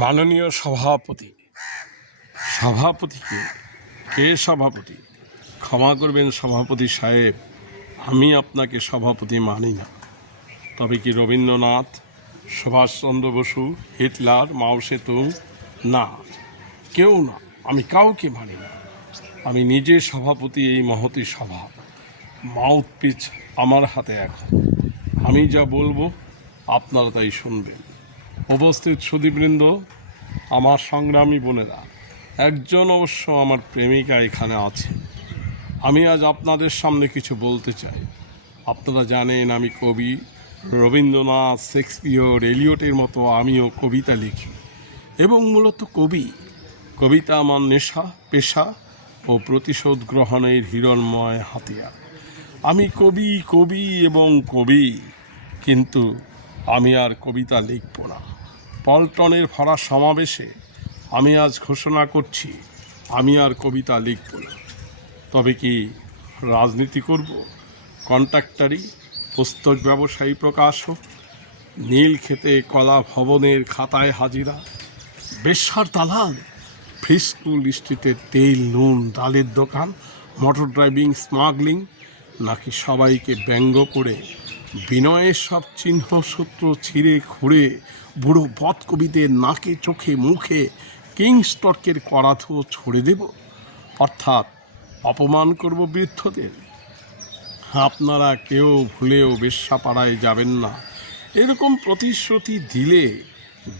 মাননীয় সভাপতি, সভাপতিকে কে সভাপতি? ক্ষমা করবেন সভাপতি সাহেব, আমি আপনাকে সভাপতি মানি না। তবে কি রবীন্দ্রনাথ, সুভাষচন্দ্র বসু, হিটলার, মাও সেতুং? না, কেউ না, আমি কাউকে মানি না। আমি নিজে সভাপতি এই মহতী সভা। মাউথপিস আমার হাতে এখন। আমি যা বলবো আপনারা তাই শুনবেন। উপস্থিত সুধীবৃন্দ, আমার সংগ্রামী বোনেরা, একজন অবশ্য আমার প্রেমিকা এখানে আছে। আমি আজ আপনাদের সামনে কিছু বলতে চাই। আপনারা জানেন আমি কবি। রবীন্দ্রনাথ, শেক্সপিয়র, এলিয়টের মতো আমিও কবিতা লিখি এবং মূলত কবিতা আমার নেশা, পেশা ও প্রতিশোধ গ্রহণের হিরণময় হাতিয়ার। আমি কবি এবং কবি, কিন্তু আমি আর কবিতা লিখব না। পল্টনের ভরা সমাবেশে আমি আজ ঘোষণা করছি, আমি আর কবিতা লিখব না। তবে কি রাজনীতি করব? কন্ট্রাক্টারি, পুস্তক ব্যবসায়ী, প্রকাশক, নীল খেতে কলা ভবনের খাতায় হাজিরা, বেশ্যার দালাল, ফ্রি স্কুল স্ট্রিটের তেল নুন ডালের দোকান, মোটর ড্রাইভিং, স্মাগলিং, নাকি সবাইকে ব্যঙ্গ করে বিনয়ের সব চিহ্ন সূত্র ছিঁড়ে খুঁড়ে বুড়ো বদ কবিদের নাকে চোখে মুখে কিংস্টর্কের করাধো ছড়ে দেব, অর্থাৎ অপমান করব বৃদ্ধদের? আপনারা কেউ ভুলেও বেশ্যাপাড়ায় যাবেন না। এরকম প্রতিশ্রুতি দিলে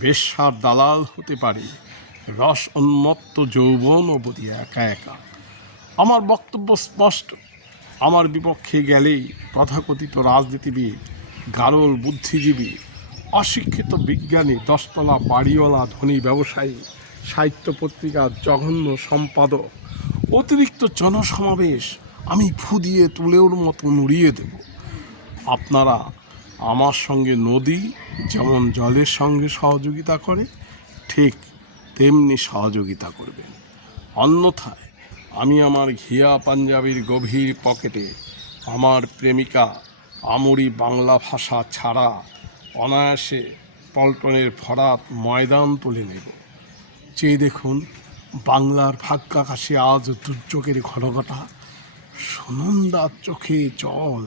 বেশ্যার দালাল হতে পারে রস উন্মত্ত যৌবন অবধি একা একা। আমার বক্তব্য স্পষ্ট। আমার বিপক্ষে গেলেই তথাকথিত রাজনীতিবিদ, গারল বুদ্ধিজীবী, অশিক্ষিত বিজ্ঞানী, দশতলা বাড়িওয়ালা ধনী ব্যবসায়ী, সাহিত্য পত্রিকার জঘন্য সম্পাদক, অতিরিক্ত জনসমাবেশ আমি ফু দিয়ে তুলেওর মতো উড়িয়ে দেব। আপনারা আমার সঙ্গে নদী যেমন জলের সঙ্গে সহযোগিতা করে, ঠিক তেমনি সহযোগিতা করবেন। অন্যথায় আমি আমার ঘিয়া পাঞ্জাবির গভীর পকেটে আমার প্রেমিকা আমরি বাংলা ভাষা ছাড়া অনায়াসে পল্টনের ভরাট ময়দান তুলে নেব। চেয়ে দেখুন, বাংলার ভাগ্যাকাশে আজ দুর্যোগের ঘনঘটা। সুনন্দার চোখে জল।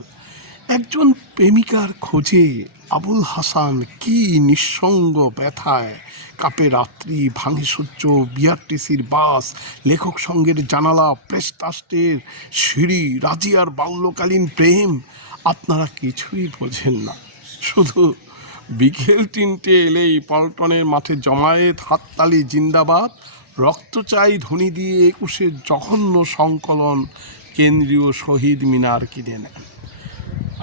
একজন প্রেমিকার খোঁজে আবুল হাসান কি নিঃসঙ্গ ব্যথায় কাপে রাত্রি, ভাঙে সূর্য, বিআরটিসির বাস, লেখক সঙ্গের জানালা, প্রেস ট্রাস্টের সিঁড়ি, রাজিয়ার বাল্যকালীন প্রেম। আপনারা কিছুই বোঝেন না। শুধু বিকেল 3টে এলেই পল্টনের মাঠে জমায়েত, হাততালি, জিন্দাবাদ, রক্ত চাই ধ্বনি দিয়ে 21-এর জঘন্য সংকলন কেন্দ্রীয় শহীদ মিনার কিনে নেন।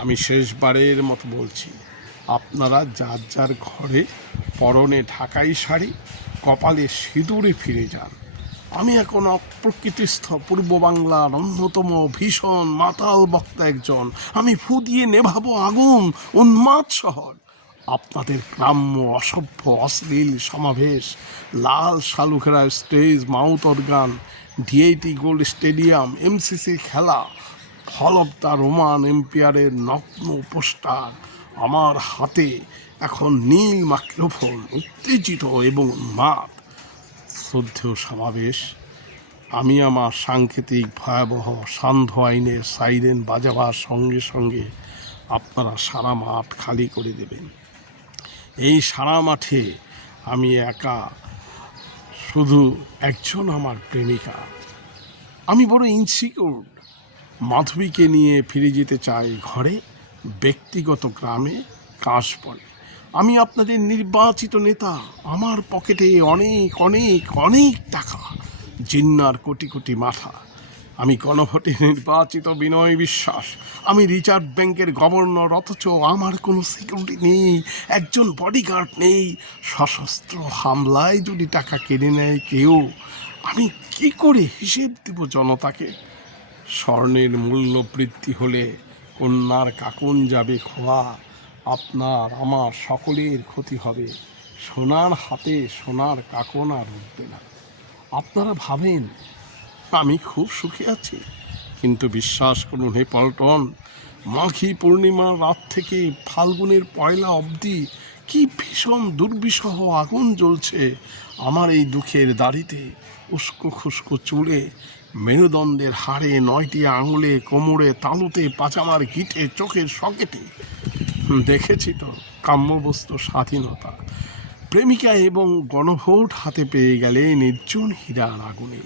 আমি শেষবারের মতো বলছি, আপনারা যার যার ঘরে পরনে ঢাকাই শাড়ি, কপালে সিঁদুরে ফিরে যান। আমি এখন অপ্রকৃতিস্থ পূর্ব বাংলার অন্যতম ভীষণ মাতাল বক্তা একজন। আমি ফু দিয়ে নেভাবো আগুন উন্মাদ শহর। আপনাদের গ্রাম্য অসভ্য অশ্লীল সমাবেশ, লাল শালুখেরা stage, mouth organ, DIT gold stadium, MCC খেলা, হল অব দ্য রোমান এম্পায়ারের নগ্ন পোস্টার, আমার হাতে এখন নীল মাইক্রোফোন, উত্তেজিত এবং উন্মাদ। শ্রদ্ধেয় সমাবেশ, আমি আমার সাংকেতিক ভয়াবহ সান্ধ্য আইনের সাইরেন বাজাবার সঙ্গে সঙ্গে আপনারা সারা মাঠ খালি করে দেবেন। এই সারা মাঠে আমি একা, শুধু একজন আমার প্রেমিকা। আমি বড় ইনসিকিউর। মাধবীকে নিয়ে ফিরে যেতে চাই ঘরে, ব্যক্তিগত গ্রামে কাশ পড়ে। আমি আপনাদের নির্বাচিত নেতা। আমার পকেটে অনেক অনেক অনেক টাকা, জিন্নার কোটি কোটি মাথা। আমি গণভোটে নির্বাচিত বিনয় বিশ্বাস। আমি রিজার্ভ ব্যাংকের গভর্নর, অথচ আমার কোনো সিকিউরিটি নেই, একজন বডিগার্ড নেই। সশস্ত্র হামলায় যদি টাকা কেড়ে নেয় কেউ, আমি কি করে হিসেব দেব জনতাকে? স্বর্ণের মূল্য বৃদ্ধি হলে কন্যার কাকন যাবে খোয়া। আপনার আমার সকলের ক্ষতি হবে। সোনার হাতে সোনার কাকন আর উঠবে না। আপনারা ভাবেন আমি খুব সুখে আছি, কিন্তু বিশ্বাস করুন হে পল্টন, মাঘী পূর্ণিমার রাত থেকে ফাল্গুনের পয়লা অবধি কি ভীষণ দুর্বিষহ আগুন জ্বলছে আমার এই দুঃখের দাড়িতে, উস্কো খুস্কো চুলে, মেরুদণ্ডের হাড়ে, 9টি আঙুলে, কোমরে, তালুতে, পাজামার গিটে, চোখের সকেটে। দেখেছি তো কাম্যবস্তু স্বাধীনতা। প্রেমিকা এবং গণভোট হাতে পেয়ে গেলে নির্জন হীরার আগুনে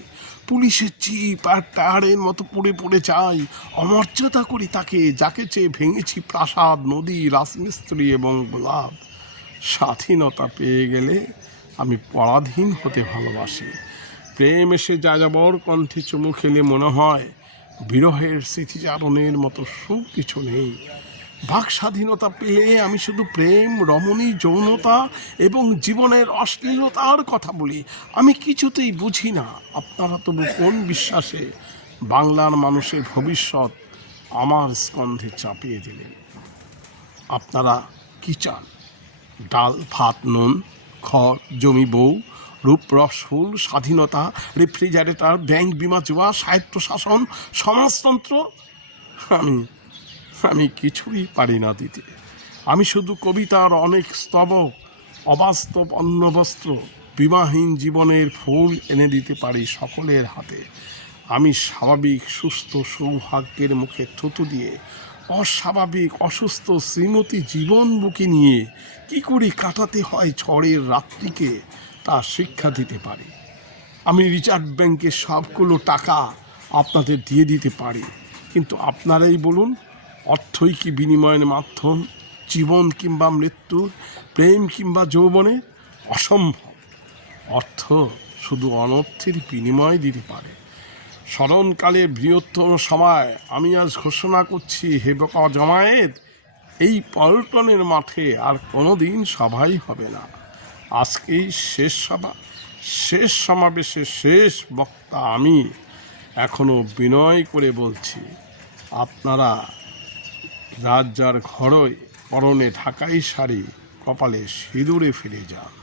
পুলিশের চিপ আর টায়ারের মতো পড়ে পড়ে চাই। অমর্যাদা করি তাকে যাকে চেয়ে ভেঙেছি প্রাসাদ, নদী, রাজমিস্ত্রি এবং গোলাপ। স্বাধীনতা পেয়ে গেলে আমি পরাধীন হতে ভালোবাসি। প্রেম এসে যাযাবর কণ্ঠে চুমু খেলে মনে হয় বিরহের স্মৃতিচারণের মতো সুখ কিছু নেই। বাক স্বাধীনতা পেলে আমি শুধু প্রেম, রমণী, যৌনতা এবং জীবনের অশ্লীলতার কথা বলি। আমি কিছুতেই বুঝি না আপনারা তবু কোন বিশ্বাসে বাংলার মানুষের ভবিষ্যৎ আমার স্কন্ধে চাপিয়ে দিলেন। আপনারা কি চান? ডাল ভাত নুন, খড় জমি বউ, রূপ রস ফুল, স্বাধীনতা, রেফ্রিজারেটর, ব্যাংক, বিমা, জুয়া, স্বায়ত্তশাসন, সমাজতন্ত্র? আমি আমি কিছুই পারি না দিতে। আমি শুধু কবিতার অনেক স্তবক, অবাস্তব অন্নবস্ত্র, বিবাহীন জীবনের ফুল এনে দিতে পারি সকলের হাতে। আমি স্বাভাবিক সুস্থ সৌভাগ্যের মুখে থুতু দিয়ে অস্বাভাবিক অসুস্থ শ্রীমতী জীবন বুকে নিয়ে কি করে কাটাতে হয় ঝড়ের রাত্রিকে তা শিক্ষা দিতে পারি। আমি রিজার্ভ ব্যাংকের সবগুলো টাকা আপনাদের দিয়ে দিতে পারি, কিন্তু আপনারাই বলুন, অর্থই কি বিনিময়ের মাধ্যম? জীবন কিংবা মৃত্যু, প্রেম কিংবা যৌবনে? অসম্ভব। অর্থ শুধু অনর্থের বিনিময় দিতে পারে। স্মরণকালে বৃহত্তম সময় আমি আজ ঘোষণা করছি, হে বকা জমায়েত, এই পল্টনের মাঠে আর কোনো দিন সভাই হবে না। আজকেই শেষ সভা, শেষ সমাবেশের শেষ বক্তা আমি। এখনো বিনয় করে বলছি, আপনারা যার যার ঘরে পরনে ঢাকাই শাড়ি, কপালে সিঁদুরে ফিরে যান।